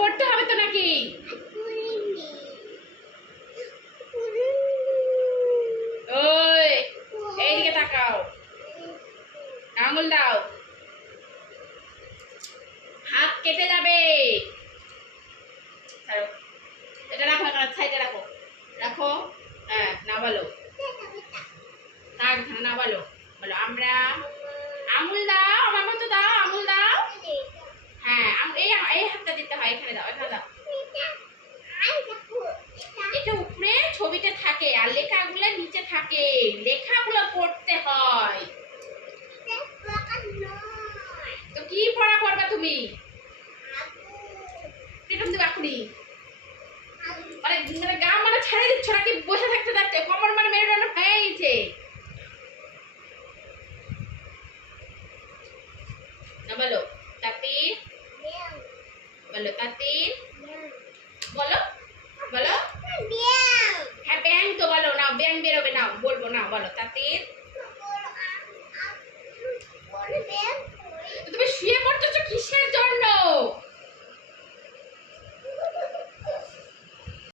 পড়তে হবে তো নাকি? ওই এইদিকে তাকাও, আঙুল দাও, হাত কেটে যাবে। এটা রাখো, সাইডে রাখো, রাখো। হ্যাঁ, না বলো, থাক, না বলো, বলো আমরা। আঙুল দাও, আমার মতো দাও, আঙুল দাও। হ্যাঁ, এই হাতটা দিতে হয়, এখানে দাও, এখানে দাও। এটা উপরে ছবিটা থাকে আর লেখাগুলো নিচে থাকে, লেখাগুলো পড়তে হয়। তো কি পড়া করবে তুমি? পেটম দিবা এখনই। মানে গা মানে ছেড়ে দিচ্ছ নাকি? বসে থাকতে থাকতে কোমর মানে মেরুদণ্ড হয়ে গেছে। না বলো তাতির, বলো তাতির, বলো, বলো। হ্যাঁ ব্যাং তো বলো না, ব্যাং বেরোবে না, বলবো না, বলো তাতির।